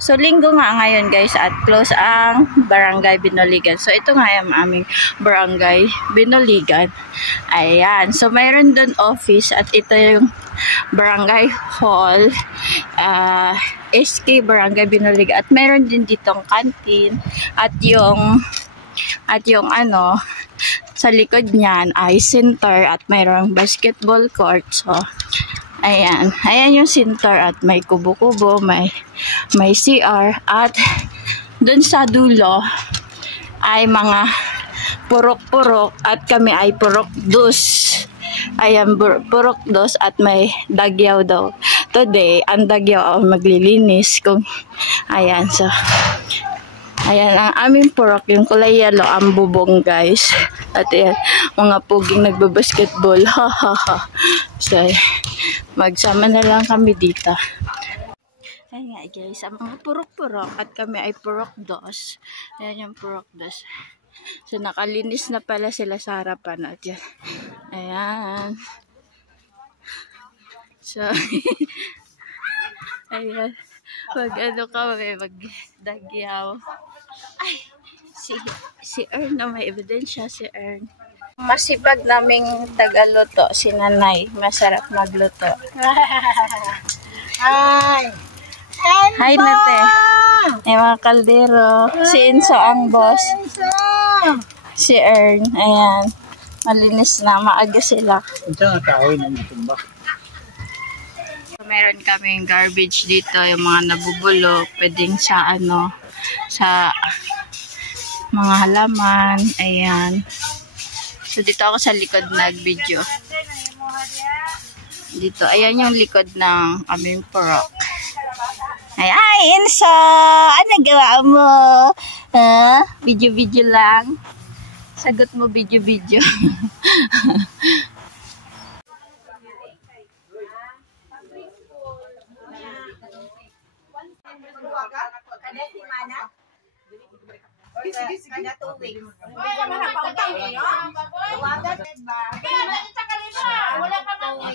So, linggo nga ngayon guys at close ang Barangay Binuligan. So, ito nga yung aming Barangay Binuligan. Ayan. So, mayroon doon office at ito yung Barangay Hall. SK Barangay Binuligan. At mayroon din ditong canteen. At yung ano, sa likod niyan ay center at mayroong basketball court. So, ayan. Ayan yung center at may kubo-kubo, may CR at dun sa dulo ay mga purok-purok at kami ay purok dos. Ayan, purok dos at may dagyaw daw. Today, ang dagyaw ay maglilinis kung ayan. So, ayan ang aming purok, yung kulay yellow ang bubong guys. At ayan, mga puging nagbabasketball. Ha ha ha. So, magsama na lang kami dito. Ayan nga guys, ang mga purok-purok at kami ay purok dos. Ayan yung purok dos. So, nakalinis na pala sila sa harapan natin. Ayan. So, ayan. Pag ano kami, magdagyaw. Ay, si Ern na may ebidensya si Ern. Masipag naming tagaluto, si Nanay. Masarap magluto. Hi! Hi, Nate. May mga kaldero. Si Enzo ang boss. Si Ern. Ayan. Malinis na. Maaga sila. Meron kaming garbage dito. Yung mga nabubulok. Pwedeng sa ano, sa mga halaman. Ayan. So, dito ako sa likod nag-video. Dito. Ayan yung likod ng aming purok. Ay, Enzo! Ano gawa mo? Video-video lang. Sagot mo video-video. Kada 2 weeks. Wala pa mang